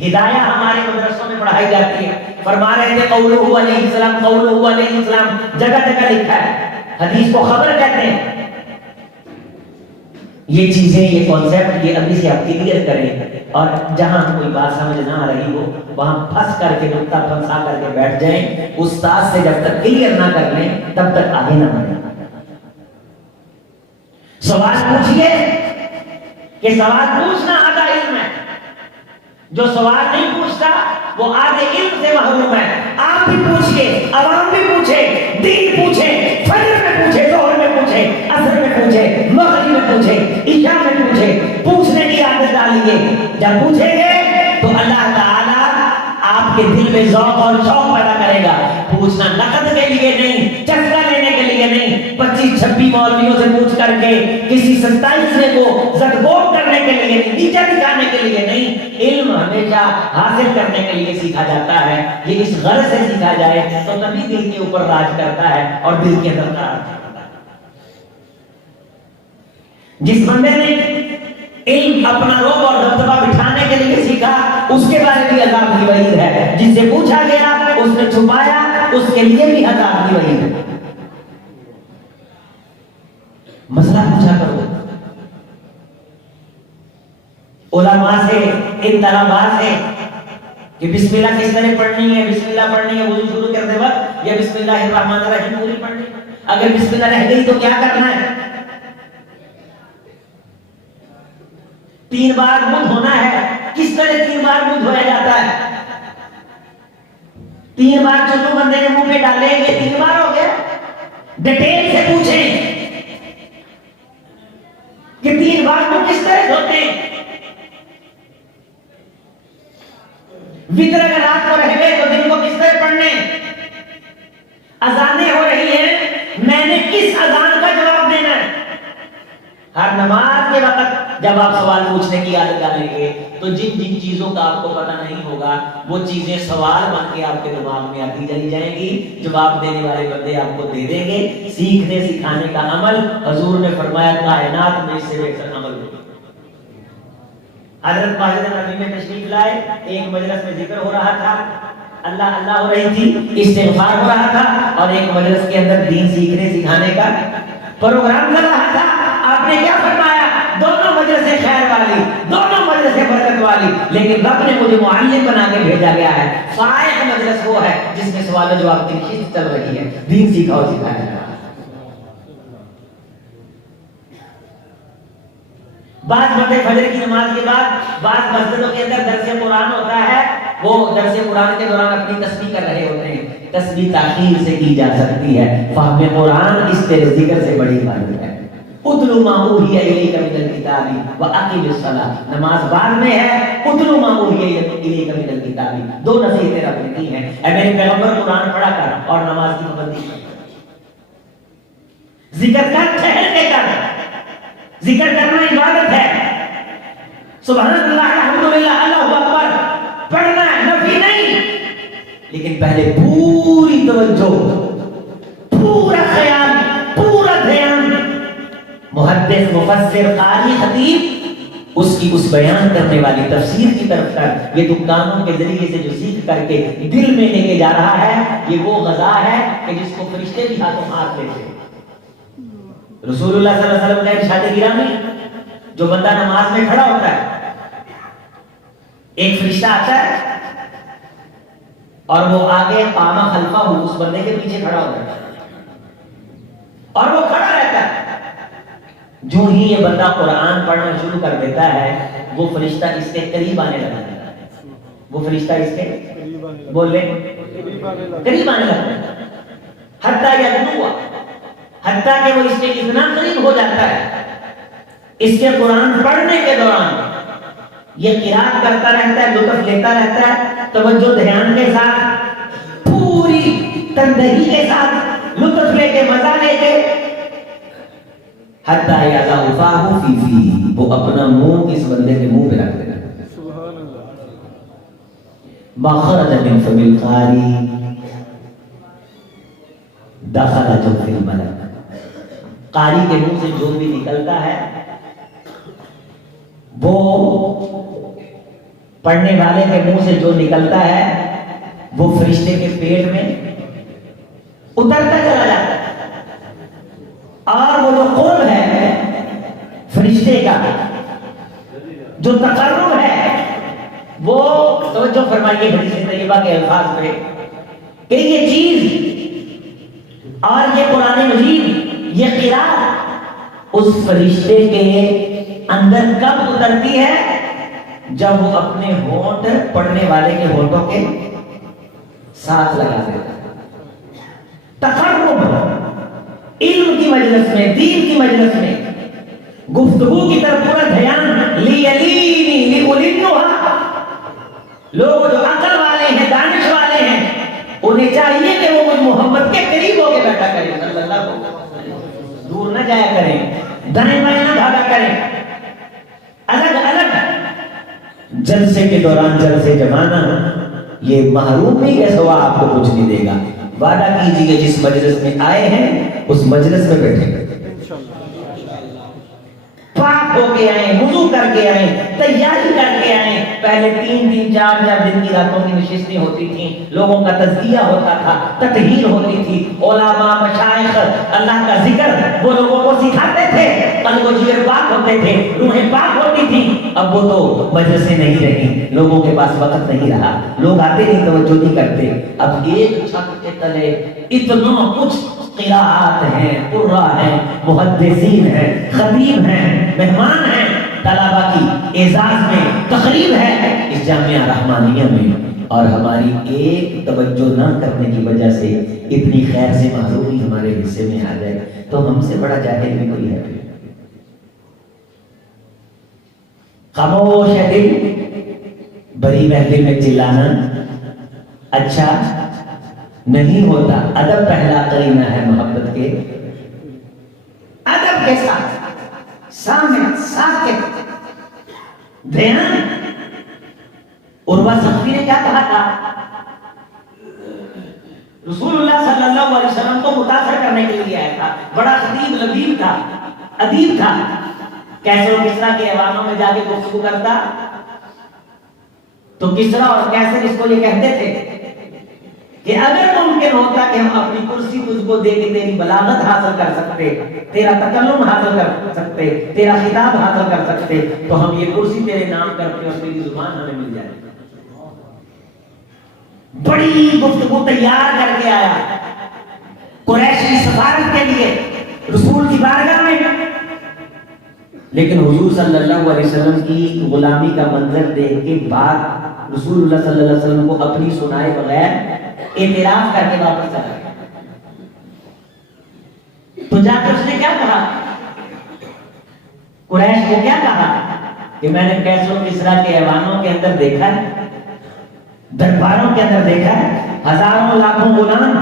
ہدایہ ہمارے مدرسوں میں پڑھائی جاتی ہے، فرما رہے تھے قولہ علیہ السلام، قولہ علیہ السلام، جگہ جگہ لکھا ہے، حدیث کو خبر کہتے ہیں۔ یہ چیزیں، یہ کانسیپٹ، یہ ابھی سے آپ کلیئر کریں، اور جہاں کوئی بات سمجھ نہ آ رہی ہو وہاں پھنس کر کے نقطہ پھنسا کر کے بیٹھ جائیں، استاد سے جب تک کلیئر نہ کر لیں تب تک آگے نہ بڑھیں۔ سوال پوچھیے کہ سوال پوچھنا آدھا علم ہے، جو سوال نہیں پوچھتا وہ آدھے علم سے محروم ہے۔ آپ بھی پوچھئے، عوام بھی پوچھے، دین پوچھے، فجر میں پوچھے، ظہر میں پوچھے، عصر میں پوچھے، مغرب میں پوچھے، عشاء میں پوچھے، پوچھنے کی عادت ڈالیے۔ جب پوچھیں گے تو اللہ تعالیٰ آپ کے دل میں ذوق اور شوق پیدا کرے گا۔ پوچھنا نقد کے لیے نہیں، چسکا لینے کے لیے نہیں، 25-26 مولویوں سے پوچھ کر کے کسی 27ویں کو زدگوب کرنے کے لیے نہیں، نیچا دکھانے کے لیے نہیں۔ علم ہمیشہ حاصل کرنے کے لیے سیکھا جاتا ہے، یہ اس غرض سے سیکھا جائے تو تبھی دل کے اوپر راج کرتا ہے اور دل کے اندر قرار کرتا ہے۔ جس بندے نے علم اپنا روب اور دبدبہ بٹھانے کے لیے سیکھا، اس کے بارے بھی عذاب کی وعید ہے۔ جس سے پوچھا گیا اس نے چھپایا، اس کے لیے بھی عذاب کی وعید ہے۔ مسئلہ پوچھا کرو، علماء سے، ان طلباء سے کہ بسم اللہ کس طرح پڑھنی ہے، بسم اللہ پڑھنی ہے وضو شروع کرتے وقت، یا بسم اللہ الرحمن الرحیم پوری پڑھنی ہے؟ اگر بسم اللہ رہ گئی تو کیا کرنا ہے؟ 3 بار منہ دھونا ہے۔ کس طرح 3 بار منہ دھویا جاتا ہے؟ 3 بار چلو بندے نے منہ پہ ڈالے، یہ 3 بار ہو گیا؟ ڈیٹیل سے پوچھیں کہ 3 بار منہ کس طرح دھوتے ہیں؟ وطر اگر رات کو رہ گئے تو دن کو کس طرح پڑھنے؟ اذانیں ہو رہی ہیں، میں نے کس اذان کا جواب دینا ہے؟ ہر نماز کے وقت جب آپ سوال پوچھنے کی عادت ڈالیں گے تو جن جن چیزوں کا آپ کو پتہ نہیں ہوگا وہ چیزیں سوال بن کے آپ کے دماغ میں آتی چلی جائیں گی۔ جواب دینے والے بندے آپ کو دے دیں گے۔ سیکھنے سکھانے کا عمل حضور نے فرمایا کائنات میں اس سے بہتر عمل نہیں۔ حضرت واحد نبی میں تشریف لائے، ایک مجلس میں ذکر ہو رہا تھا، اللہ اللہ ہو رہی تھی، استغفار ہو رہا تھا، اور ایک مجلس کے اندر دین سیکھنے سکھانے کا پروگرام چل رہا تھا۔ آپ نے کیا فرمایا؟ دونوں مجلسیں خیر والی، دونوں مجلسیں برکت والی، لیکن رب نے مجھے معلم بنا کے بھیجا گیا ہے۔ فائق مجلس وہ ہے جس میں سوال و جواب کی نشست چل رہی ہے، دین سیکھا اور سکھایا جا رہا ہے۔ بعض مرتبہ فجر کی نماز کے بعد بعض مسجدوں کے اندر درس قرآن ہوتا ہے، وہ درس قرآن کے دوران اپنی تسبیح کر رہے ہوتے ہیں۔ تسبیح تاخیر سے کی جا سکتی ہے، فہم قرآن اس تیرے ذکر سے بڑی عبادت ہے۔ اتلو ما اوحی الیک من الکتاب واقیم الصلاۃ، نماز بعد میں ہے، اتلو ما اوحی الیک من الکتاب، 2 نصیحتیں رب نے کی ہیں، اے میرے پیغمبر قرآن پڑھا کر اور نماز کی پابندی کر، ذکر کر، ٹھہر کے کر، ذکر کرنا عبادت ہے۔ سبحان اللہ، الحمدللہ، اللہ اکبر پڑھنا ہے، نفی نہیں، لیکن پہلے پوری توجہ، پورا خیال، پورا دھیان، محدث، مفسر، قاری، خطیب اس کی اس بیان کرنے والی تفسیر کی طرف کر۔ یہ تو کانوں کے ذریعے سے جو سیکھ کر کے دل میں لے کے جا رہا ہے، یہ وہ غذا ہے کہ جس کو فرشتے بھی ہاتھوں ہاتھ لیتے ہیں۔ رسول اللہ صلی اللہ علیہ وسلم کا ارشاد گرامی، جو بندہ نماز میں کھڑا ہوتا ہے، ایک فرشتہ آتا ہے اور وہ آگے قامہ خلفہ ہو، اس بندے کے پیچھے کھڑا ہوتا ہے اور وہ کھڑا رہتا ہے۔ جو ہی یہ بندہ قرآن پڑھنا شروع کر دیتا ہے، وہ فرشتہ اس کے قریب آنے لگا ہے، وہ فرشتہ اس کے بولے قریب آنے لگا قریب آنے لگتا ہے، حتیٰ یدنو، حتیٰ کہ وہ اس کے اتنا قریب ہو جاتا ہے، اس کے قرآن پڑھنے کے دوران یہ قرات کرتا رہتا ہے، لطف لیتا رہتا ہے، توجہ دھیان کے ساتھ، پوری تندہی کے ساتھ، لطف لے کے، مزہ لے کے، حتیٰ یضع فاہ فی فیہ، وہ اپنا منہ اس بندے کے منہ پہ رکھ دینا۔ سبحان اللہ ما خرج من فم القاری دخل جوف الملک، قاری کے منہ سے جو بھی نکلتا ہے وہ پڑھنے والے کے منہ سے جو نکلتا ہے وہ فرشتے کے پیٹ میں اترتا چلا جاتا ہے، اور وہ جو قرب ہے فرشتے کا، جو تقرب ہے، وہ توجہ فرمائیے حدیث طیبہ کے الفاظ پہ کہ یہ چیز اور یہ قرآن مجید، یہ قرات اس فرشتے کے اندر کب اترتی ہے؟ جب وہ اپنے ہونٹ پڑھنے والے کے ہونٹوں کے ساتھ لگا دیتا ہے۔ تقرب، علم کی مجلس میں، دین کی مجلس میں، گفتگو کی طرف پورا دھیان، لیلینی لیولنھا، لوگ جو عقل والے ہیں، دانش والے ہیں، انہیں چاہیے کہ وہ مجھ محمد کے قریب ہو کے بیٹھا کریں، صلی اللہ علیہ وسلم، دور نہ جایا کریں، دائیں بائیں نہ بھاگا کریں، الگ الگ جلسے کے دوران جلسے جمانا یہ محروم نہیں ہے، سوا آپ کو کچھ نہیں دے گا۔ وعدہ کیجیے جس مجلس میں آئے ہیں اس مجلس میں بیٹھے گا، پاک ہو کے آئیں، وضو کر کے آئیں، تیاری کر کے آئیں۔ پہلے 3 دن 4 دن کی راتوں کی نشستیں ہوتی تھیں، لوگوں کا تزکیہ ہوتا تھا، تطہیر ہوتی تھی، علماء مشائخ اللہ کا ذکر وہ لوگوں کو سکھاتے تھے، قلب و جگر پاک ہوتے تھے، روحیں پاک ہوتی تھیں۔ اب وہ تو مجلسیں نہیں رہی، لوگوں کے پاس وقت نہیں رہا، لوگ آتے نہیں، توجہ نہیں کرتے۔ اب ایک چھت کے تلے اتنا کچھ قراءات ہیں، قراء ہیں، محدثین ہیں، خطیب ہیں، مہمان ہیں، طلبہ کی اعزاز میں تقریب ہے اس جامعہ رحمانیہ میں، اور ہماری ایک توجہ نہ کرنے کی وجہ سے اتنی خیر سے محرومی ہمارے حصے میں آ جائے تو ہم سے بڑا جاہل بھی کوئی ہے؟ خاموش ہے دل، بڑی محفل میں چلانا اچھا نہیں ہوتا۔ ادب پہلا قرینہ ہے محبت کے، ادب کے ساتھ سامت ساکت دھیان۔ عروہ ثقفی نے کیا کہا تھا؟ رسول اللہ صلی اللہ علیہ وسلم کو متاثر کرنے کے لیے آیا تھا، بڑا خطیب لبیب تھا، ادیب تھا، کیسر و کسریٰ کے ایوانوں میں جا کے گفتگو کرتا تو کسریٰ اور کیسر اس کو یہ کہتے تھے کہ اگر ممکن ہوتا کہ ہم اپنی کرسی تجھ کو دے کے تیری بلاغت حاصل کر سکتے، تیرا تکلم حاصل کر سکتے، تیرا خطاب حاصل کر سکتے، تو ہم یہ کرسی تیرے نام کرتے اور تیری زبان ہمیں مل جائے۔ بڑی گفتگو تیار کر کے آیا قریش کی سفارت کے لیے رسول کی بارگاہ میں، لیکن حضور صلی اللہ علیہ وسلم کی غلامی کا منظر دیکھ کے بعد رسول اللہ صلی اللہ علیہ وسلم کو اپنی سنائے بغیر اعتراف کر کے واپس چلا گیا۔ تو جا کر اس نے کیا کہا؟ قریش کو کیا کہا کہ میں نے کیسر و کسریٰ کے ایوانوں کے اندر دیکھا ہے، درباروں کے اندر دیکھا ہے، ہزاروں لاکھوں غلام،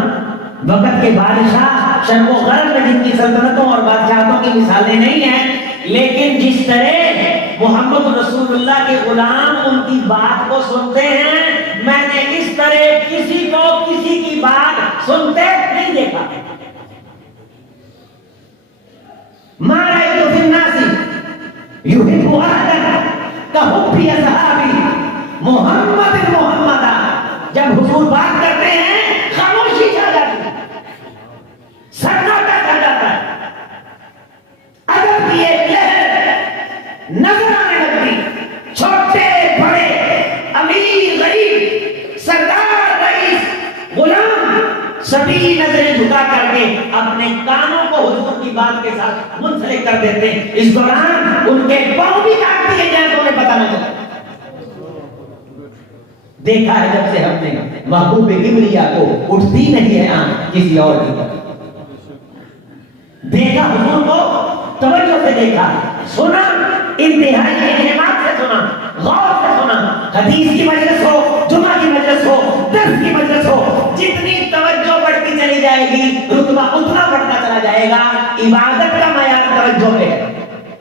وقت کے بادشاہ، شرق و غرب میں جن کی سلطنتوں اور بادشاہتوں کی مثالیں نہیں ہیں، لیکن جس طرح محمد رسول اللہ کے غلام ان کی بات کو سنتے ہیں، میں نے اس طرح کسی کو کسی کی بات سنتے نہیں دیکھا۔ ما رأیت فی الناس یحب احدا کحب اصحابی محمد محمدا۔ جب حضور بات کرتے ہیں خاموشی چھا جاتی ہے، سناٹا چھا جاتا ہے، ادب کی ایک لہر نظر آنے لگتی، چھوٹے بڑے، امیر غریب، سردار رئیس غلام، سبھی نظریں جھکا کر کے اپنے کانوں کو حضور کی بات کے ساتھ منسلک کر دیتے ہیں۔ اس دوران ان کے پاؤں بھی کاٹ دیے جائیں تو انہیں پتہ نہ چلا۔ دیکھا ہے جب سے ہم نے محبوب کبریا کو اٹھتی نہیں ہے آنکھ کسی اور کی طرف. دیکھا حضور کو توجہ سے دیکھا, سنا انتہائی اہتمام سے سنا, غور سے سنا. حدیث کی مجلس ہو, جمعہ کی مجلس ہو, درس کی مجلس ہو, جتنی توجہ بڑھتی چلی جائے گی رتبہ اتنا بڑھتا چلا جائے گا. عبادت کا معیار توجہ پہ ہے.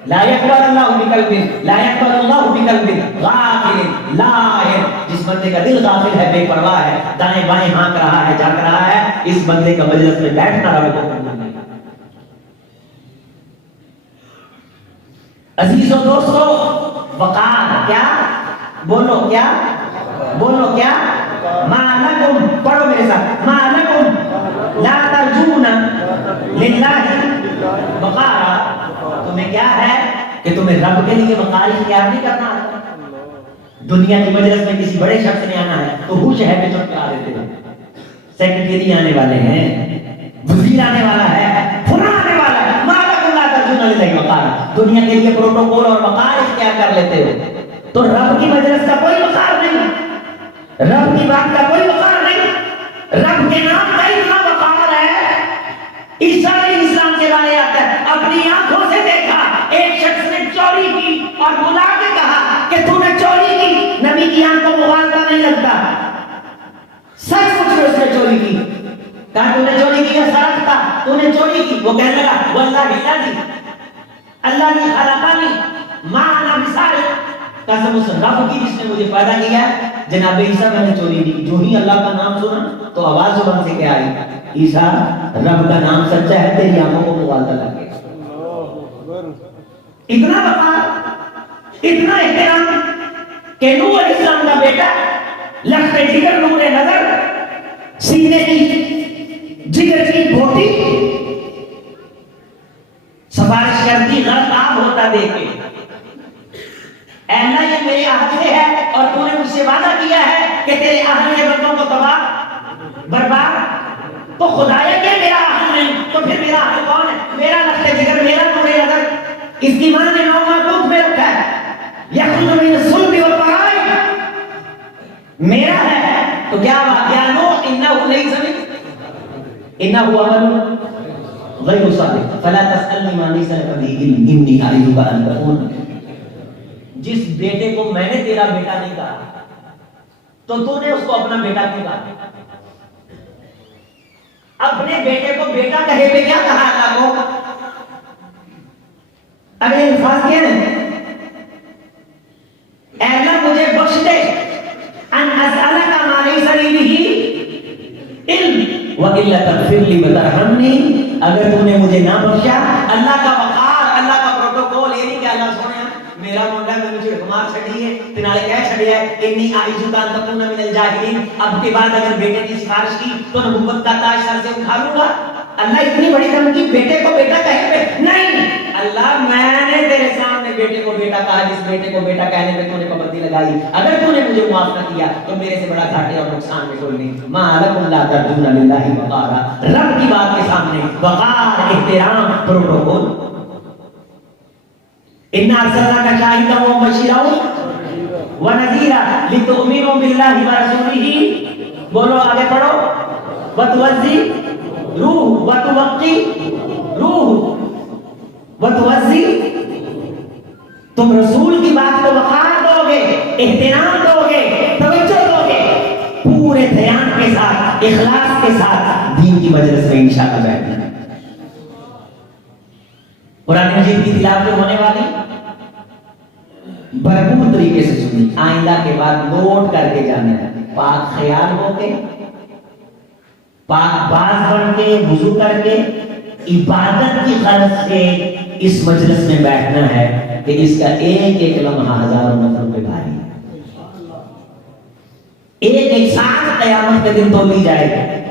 لا يقبل اللہ بقلب, لا يقبل اللہ بقلب غافل لاہر. جس بندے کا دل غافل ہے, بے پرواہ ہے, دائیں بائیں ہانک رہا ہے, جھانک رہا ہے, اس بندے کا مجلس میں بیٹھنا رب کو قبول نہیں. عزیزو دوستو, وقار کیا, بولو کیا, بولو کیا, ما لکم, پڑھو میرے ساتھ, ما لکم لا ترجون للہ وقارا. تمہیں کیا ہے کہ تمہیں رب کے لیے وقار اختیار نہیں کرنا. دنیا کی مجلس میں کسی بڑے شخص نے آنا ہے تو ہوش ہے کہ چپ کے آ دیتے ہیں. سیکرٹری آنے والے ہیں, وزیر آنے والا ہے, فلاں آنے والا ہے, دنیا کے لیے پروٹوکول اور وقار اختیار کر لیتے ہو. تو رب کی مجلس کا کوئی وقار نہیں, رب کی بات کا کوئی وقار نہیں. رب کے نام کا اتنا وقار ہے. عیسیٰ علیہ السلام کے بارے آتا ہے, اپنی آنکھوں سے دیکھا ایک شخص نے چوری کی اور بلا کے کہا کہ تو نے چوری کی. نبی کی آنکھ کو موازنہ نہیں لگتا, سچ مچ میں اس نے چوری کی. کہا تو نے چوری کی یا سرقت تھا, تو نے چوری کی. وہ کہنے لگا واللہ الذی اللہ نے خلقانی ما انا بسارق, قسم اس رب کی جس نے مجھے پیدا کیا ہے. جناب عیسیٰ میں نے چوری کی. جو ہی اللہ کا نام سنا تو آواز زبان سے کیا آئی, عیسیٰ رب کا نام سچا ہے, تیری آنکھوں کو موازنہ لگ گیا. اتنا وقار, اتنا احترام کہ نوح علیہ السلام کا بیٹا لخت جگر نور نظر, سینے کی جگر کی بوٹی سفارش کرتی غرق آب ہوتا دیکھے, اے اللہ یہ میرے عہد سے ہے اور تو نے مجھ سے وعدہ کیا ہے کہ تیرے عہد کے بندوں کو تباہ برباد. تو خدایا کہ میرا عہد نہیں تو پھر میرا عہد کون ہے؟ میرا لخت جگر, میرا نور نظر. اس کی ماں نے نو معبود میں رکھا ہے, یخرج من الصلب والترائب, میرا ہے. تو کیا واقعہ نو انہو لیس انہو عمل غیر صادق فلا تسألنی ما لیس لک بہ علم انی اعظک ان تکون. جس بیٹے کو میں نے تیرا بیٹا نہیں کہا تو نے اس کو اپنا بیٹا کیوں کہا؟ اپنے بیٹے کو بیٹا کہے پہ کیا کہا اللہ کو؟ اگلے الفاظ کیا ہے, اے اللہ مجھے بخش دے ان اسألک ما لیس لی بہ علم والا تغفر لی وترحمنی. اگر تو نے مجھے نہ بخشا, اللہ کا وقار, اللہ کا پروٹوکول یہ نہیں کہ اللہ سونے میرا منڈا میں مجھے حکمات چھڑی ہے تنالے کہہ چھڑی ہے انی اعوذ ان تکون من الجاہلین. اب کے بعد اگر بیٹے کی سفارش کی تو نبوت کا تاج سر سے اٹھا لوں گا. اللہ اتنی بڑی دھمکی, بیٹے کو بیٹا کہے پہ نہیں. اللہ میں نے تیرے سامنے بیٹے کو بیٹا کہا, جس بیٹے کو بیٹا کہنے پہ تو نے پابندی لگائی. اگر تو نے مجھے معاف نہ کیا تو میرے سے بڑا گھاٹے اور نقصان میں کوئی نہیں. ما لکم لا ترجون للہ وقارا, رب کی بات کے سامنے وقار, احترام, پروٹوکول. اِنَّا أَرْسَلْنَاكَ شَاهِدًا وَمُبَشِّرًا وَنَذِيرًا لِتُؤْمِنُوا بِاللَّهِ وَرَسُولِهِ. بولو آگے پڑھو. وَتُوَزِّرُوهُ وَتُوَقِّرُوهُ وَتُوَزِّرُوهُ. تم رسول کی بات کو وقار دو گے, احترام دو گے, توجہ دو گے, پورے دھیان کے ساتھ, اخلاص کے ساتھ دین کی مجلس میں انشاءاللہ بیٹھنا. قرآن مجید کی تلاوت ہونے والی بھرپور طریقے سے سنی, آئندہ کے بعد نوٹ کر کے جانا ہے. پاک خیال ہو کے, پاک باز بن کے, وضو کر کے, عبادت کی غرض سے اس مجلس میں بیٹھنا ہے کہ اس کا ایک ایک لمحہ ہزاروں نفروں پہ بھاری ہے. ایک ایک ساتھ قیامت کے دن تولی جائے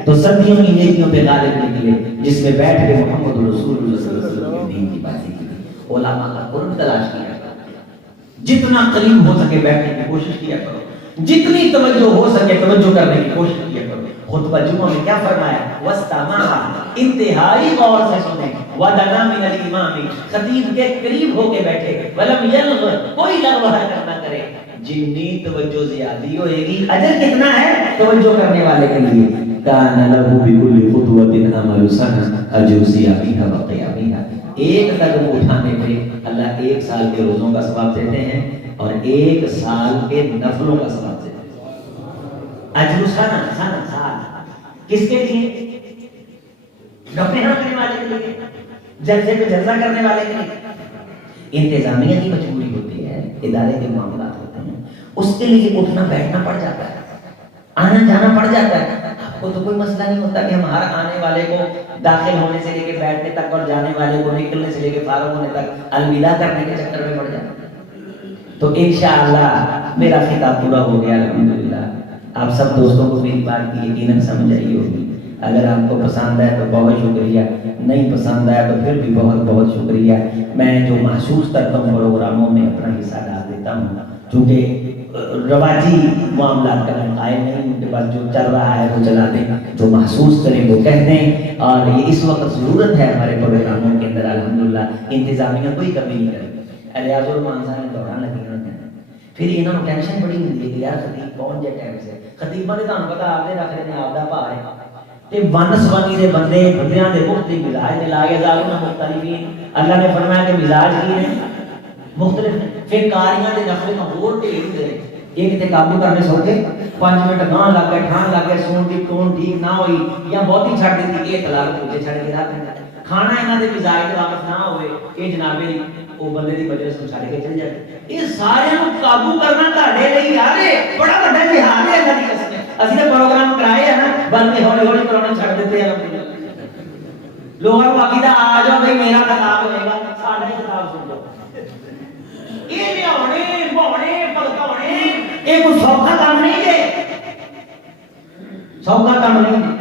تو صدیوں کی نیکیوں پہ غالب نکلے, جس میں بیٹھ کے محمد رسول اللہ صلی اللہ علیہ وسلم کی دین کی باتیں کی. علماء کا قرب تلاش کیا, جتنا قریب ہو سکے بیٹھنے کی کوشش کیا کرو, جتنی توجہ ہو سکے توجہ کرنے کی کوشش کیا کرو. خطبہ جمعہ میں کیا فرمایا؟ وَاسْتَمَعَ, انتہائی غور سے سنیں. وَدَنَا مِنَ الْإِمَامِ, خطیب کے قریب ہو کے بیٹھے. وَلَمْ يَلْغَ, کوئی لغو حرکت نہ کرے. جتنی توجہ زیادی ہوئے گی اجر کتنا ہے توجہ کرنے والے کے لیے کان لہو بکل خطوۃ عمل سنہ اجر صیامها وقیامها ایک قدم اٹھانے پہ اللہ 1 سال کے روزوں کا ثواب دیتے ہیں اور 1 سال کے نفلوں کا ثواب دیتے ہیں اجر سنہ سال کس کے لیے گپے کرنے والے کے لیے جلسے پہ جلسہ کرنے والے کے لیے انتظامیہ کی مجبوری ہوتی ہے ادارے کے معاملات ہوتے ہیں اس کے لیے اٹھنا بیٹھنا پڑ جاتا ہے آنا جانا پڑ جاتا ہے آپ کو تو کوئی مسئلہ نہیں ہوتا کہ ہم ہر آنے والے کو داخل ہونے سے لے کے بیٹھنے تک اور جانے والے کو نکلنے سے لے کے فارغ ہونے تک الوداع کرنے کے چکر میں پڑ جاتے ہیں تو انشاءاللہ میرا خطاب پورا ہو گیا الحمدللہ آپ سب دوستوں کو میری بات کی یقیناً سمجھ آئی ہوگی اگر آپ کو پسند آیا تو بہت شکریہ نہیں پسند آیا تو پھر بھی بہت بہت شکریہ میں جو محسوس کرتا ہوں پروگراموں میں اپنا حصہ ڈال دیتا ہوں چونکہ رواجی معاملات کا میں قائم نہیں ان کے پاس جو چل رہا ہے وہ چلا دیں جو محسوس کریں وہ کہہ دیں اور یہ اس وقت ضرورت ہے ہمارے پروگراموں کے اندر الحمدللہ انتظامیہ کوئی کمی نہیں کرے الیاز المانسا نے دوران لگی ہوئی ہیں پھر انہوں نے ٹینشن بڑی ہوئی ہے کہ یار خطیب کون جائے ٹائم سے خطیبہ نے تمہیں پتا آپ نے رکھ رہے ہیں آپ دا پا ہے تے ونس ونی دے بندے بندیاں دے مختلف مزاج نے لا یزالون مختلفین اللہ نے فرمایا کہ مزاج کی ہیں مختلف ہیں پھر کاریاں دے نفلے کا اور ڈھیر ہوندے ایک تے قابو کرنے سو کے 5 منٹ گاں لگ گئے ٹھان لگ گئے سون دی ٹون ٹھیک نہ ہوئی یا بہتی چھڑ دیتی یہ طلاق پوچھے چھڑ کے رکھ کھانا انہاں دے مزاج دے واقف نہ ہوئے اے جناب او بندے دی مجلس نوں چھڑ کے چل جائے یہ سارے نوں قابو کرنا تہاڈے لئی یار بڑا بڑا جہاد ہے اللہ دی قسم اسی نے پروگرام کرائے ہیں نا بلکہ ہولی ہولی کرونا چھڑ دیتے ہیں لوگوں کو عقیدہ آ جاؤ بھائی میرا خطاب ہوئے گا ساڑھا ہی خطاب سن جاؤ یہ لیاؤنے بونے پلکونے یہ کوئی سوکھا کام نہیں ہے سوکھا کام نہیں ہے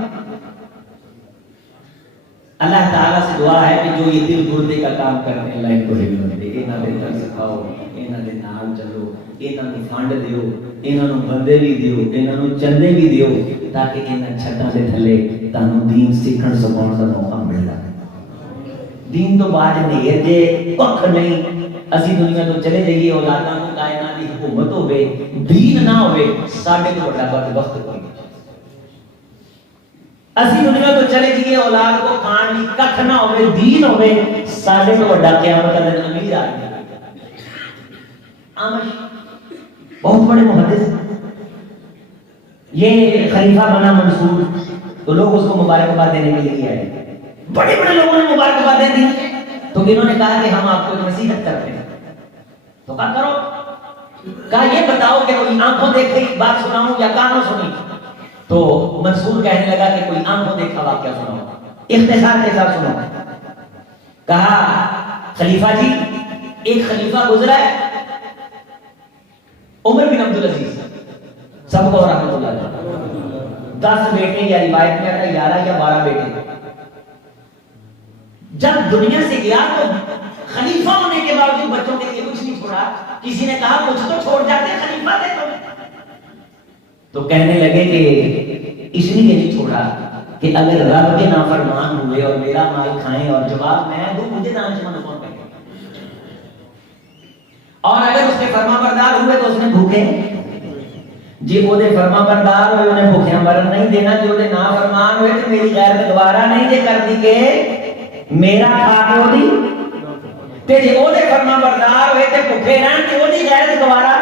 اللہ تعالیٰ سے دعا ہے کہ جو یہ دل گردے کا کام کرنے اللہ ان کو ہمت دے انہاں دے تر سکھاؤ انہاں دے نال چلو انہاں نوں فنڈ دیو انہاں نوں بندے بھی دیو انہاں نوں چندے بھی دیو تاکہ انہاں چھتاں دے تھلے تانوں دین سیکھن سکھاؤن دا موقع ملدا دین تو بعد نیر جے ککھ نہیں اسی دنیا تو چلے جائیے اولاداں کو کائنات دی حکومت ہوے دین نہ ہوے ساڈے تو بڑا بدبخت کوئی اسی دنیا تو چلے جائیے اولاد کو کھان لی ککھ نہ ہوے دین ہوے ساڈے تو بڑا قیامت دا دن امیر آدمی آمش بہت بڑے محدث یہ خلیفہ بنا منصور تو لوگ اس کو مبارکباد دینے کے لیے آئے بڑے بڑے لوگوں نے مبارکباد دے دی تو انہوں نے کہا کہ ہم آپ کو نصیحت کرتے ہیں تو کہا کرو کہا یہ بتاؤ کہ کوئی آنکھوں دیکھی بات سناؤں یا کانوں سنی تو منصور کہنے لگا کہ کوئی آنکھوں دیکھا واقعہ سناؤ اختصار کے ساتھ سناؤ کہا خلیفہ جی ایک خلیفہ گزرا ہے عمر بن عبدالعزیز سب کو رحمت اللہ علیہ 10 بیٹے یا روایت میں آتا 11 یا 12 بیٹے جب دنیا سے گیا تو خلیفہ ہونے کے باوجود بچوں کے لیے کچھ نہیں چھوڑا کسی نے کہا کچھ تو چھوڑ جاتے خلیفہ تھے تو کہنے لگے کہ اس لیے نہیں چھوڑا کہ اگر رب کے نافرمان ہوئے اور میرا مال کھائیں اور جواب میں دوں مجھے دانشمند کون کہے اور اگر اس کے فرما بردار ہوئے تو اس نے بھوکے جی وہ دے فرما بردار ہوئے انہیں بھوکیاں مرن نہیں دینا جو دے نافرمان ہوئے تو میری غیرت دوبارہ نہیں دے کر دی کہ میرا کھا کے ہو دی تے جی وہ دے فرما بردار ہوئے تے بھوکے رہن کہ وہ دی غیرت دوبارہ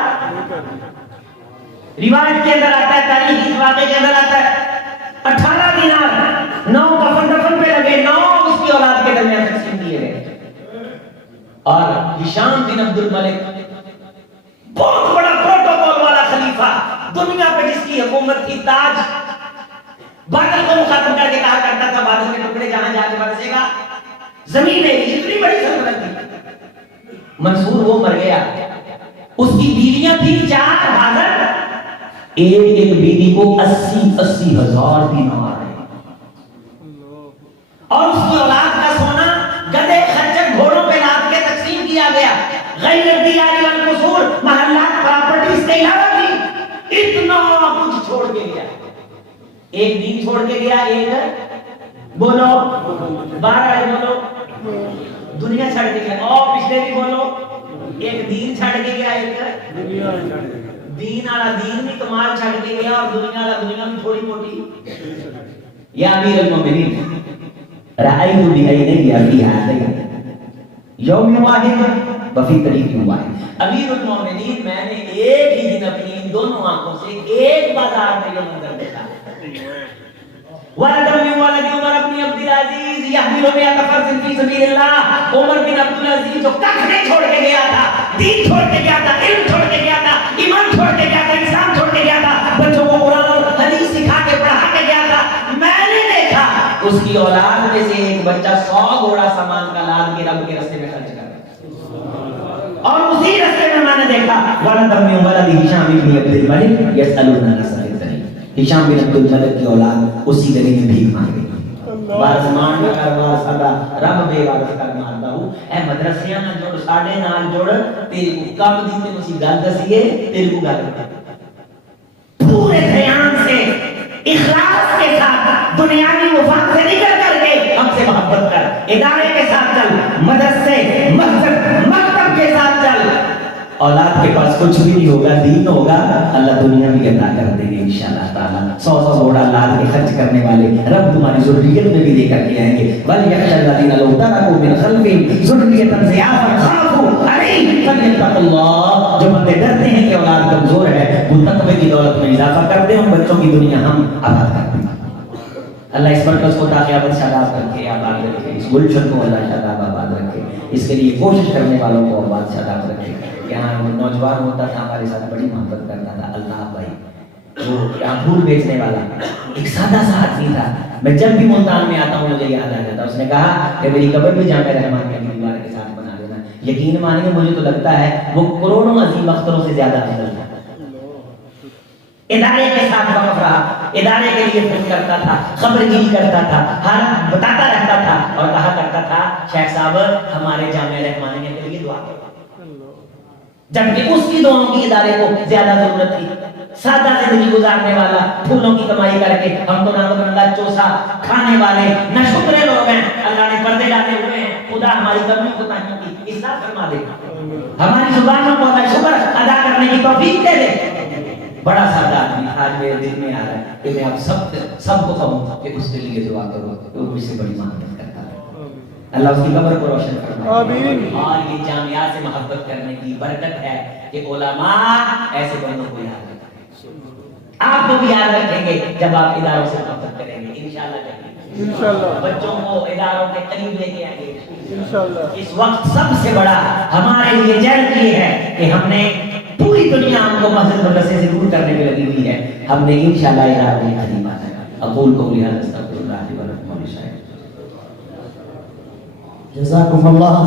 روایت کے اندر آتا ہے تاریخی واقعے کے اندر آتا ہے 18 دینار 9 کفن دفن پہ لگے 9 اس کی اولاد کے درمیان تقسیم کیے گئے اور ہشام بن عبد الملک بہت بڑا پروٹوکول والا خلیفہ دنیا پہ جس کی حکومت تھی تاج بادل کو ختم کر کے کہا کرتا تھا بادل کے ٹکڑے جہاں جا کے برسے گا زمین ہے اتنی بڑی سلطنت تھی منصور وہ مر گیا اس کی بیویاں تھی 4 حاضر ایک بیوی کو 80 ہزار دینار اور اس کی اولاد کا سونا گدے خچر گھوڑوں پہ لاد کے تقسیم کیا گیا غیر دیاری والقصور محلات پراپرٹیز کے علاوہ بھی اتنا کچھ چھوڑ کے گیا ایک دین چھوڑ کے گیا ایک بولو 12 بولو دنیا چھڑ کے گیا اور پچھلے بھی بولو ایک دین چھڑ کے گیا، ایک دنیا چھڑ گئی۔ دین والا دین بھی کمال چھڑ کے گیا اور دنیا والا دنیا بھی تھوڑی موٹی۔ یا امیر المومنین رأیت بعینی فی ہذین یوم واحد وفی طریق واحد، امیر المومنین میں نے ایک ہی دن اپنی ان دونوں آنکھوں سے ایک بازار میں یہ منظر دیکھا۔ ولد من ولد عمر بن عبد العزیز یحمل مئۃ فرس فی سبیل اللہ، عمر بن عبد العزیز جو کچھ نہیں چھوڑ کے گیا تھا، دین چھوڑ کے گیا تھا، علم چھوڑ کے گیا تھا، ایمان چھوڑ کے گیا تھا، اسلام چھوڑ کے گیا تھا، بچوں کو قرآن اور حدیث سکھا کے پڑھا کے گیا تھا۔ میں نے دیکھا اس کی اولاد میں سے ایک بچہ 100 گھوڑا سامان کا لاد کے رب کے راستے میں خرچ کر رہا، اور اسی راستے میں نے دیکھا ولد من ولد ہشام بن عبد الملک یسألون الناس عن الطریق، ہشام بن عبد الملک کی اولاد اسی گلی میں بھیک مانگے، وارث مان نہ کر وارث ادا رب بے وارث کر ماردا ہوں۔ اے مدرسیاں نہ جوڑ ساڈے نال جوڑ، تیری کو کم دی تے اسی گل دسیے، تیری کو گل پورے دھیان سے اخلاص کے ساتھ دنیاوی مفاد سے نکل کر کے ہم سے محبت کر، ادارے کے ساتھ چل، مدرسے مسجد مکتب کے ساتھ چل، اولاد کے پاس کچھ بھی نہیں ہوگا، دین ہوگا، اللہ دنیا بھی عطا کر دیں گے انشاءاللہ تعالیٰ۔ 100 گھوڑا لاد کے خرچ کرنے والے رب تمہاری ذریت میں بھی دے کر کے آئیں گے۔ وَلْيَخْشَ الَّذِينَ لَوْ تَرَكُوا مِنْ خَلْفِهِمْ ذُرِّيَّةً ضِعَافًا خَافُوا عَلَيْهِمْ فَلْيَتَّقُوا اللَّهَ، جو بندے ڈرتے ہیں کہ اولاد کمزور ہے وہ تقوی کی دولت میں اضافہ کر دیں، ان بچوں کی دنیا ہم آباد کر دیں۔ اللہ اس مرکز کو تا قیامت شاداب رکھے، آباد رکھے، اس گلشن کو اللہ شاداب آباد رکھے، اس کے لیے کوشش کرنے والوں کو آباد شاداب رکھے۔ یہاں نوجوان ہوتا تھا ہمارے ساتھ بڑی محبت کرتا تھا، اللہ بھائی وہ یہاں پھول بیچنے والا ایک سادہ سا آدمی تھا، میں جب بھی ملتان میں آتا ہوں مجھے یاد آ جاتا۔ اس نے کہا کہ میری قبر بھی جامع رحمان کی دیوار کے ساتھ بنا دینا، یقین مانیے مجھے تو لگتا ہے وہ کروڑوں عظیم اختروں سے زیادہ افضل تھا۔ ادارے کے ساتھ وقف رہا، ادارے کے لیے فکر کرتا تھا، خبر گیری کرتا تھا، ہر بتاتا رہتا تھا اور کہا کرتا تھا شیخ صاحب ہمارے جامع رحمانیہ کے لیے دعا کرو، جبکہ اس کی دعاؤں کی ادارے کو زیادہ ضرورت تھی۔ سادہ زندگی گزارنے والا، پھولوں کی کمائی کر کے، ہم تو نہ بنگلہ چوسا کھانے والے نہ شکرے لوگ ہیں، اللہ نے پردے ڈالے ہوئے ہیں، خدا ہماری کمی کوتاہیوں کی اصلاح فرما دے، ہماری زبانوں کو اللہ شکر ادا کرنے کی توفیق دے دے۔ بڑا سادہ آدمی، آج میرے دل میں آ رہا ہے کہ میں آپ سب کو کہوں کہ اس کے لیے دعا کرو، وہ مجھ سے بڑی محبت کرتا ہے، اللہ اس کی قبر کو روشن فرمائے۔ آمین۔ اور یہ جامعات سے محبت کرنے کی برکت ہے کہ علماء ایسے بندوں کو یاد رکھیں، آپ کو بھی یاد رکھیں گے جب آپ اداروں سے محبت کریں گے انشاءاللہ کریں گے، انشاءاللہ بچوں کو اداروں کے قریب لے کے آئیں گے انشاءاللہ۔ اس وقت سب سے بڑا ہمارے لیے جلد یہ ہے کہ ہم نے پوری دنیا ہم کو مسجد مدرسے سے دور کرنے میں لگی ہوئی ہے، ہم نے انشاءاللہ اداروں میں قریب آنا ہے۔ اقول قولی ھذا استغفر اللہ لي ولکم ولسائر۔ جزاکم اللہ۔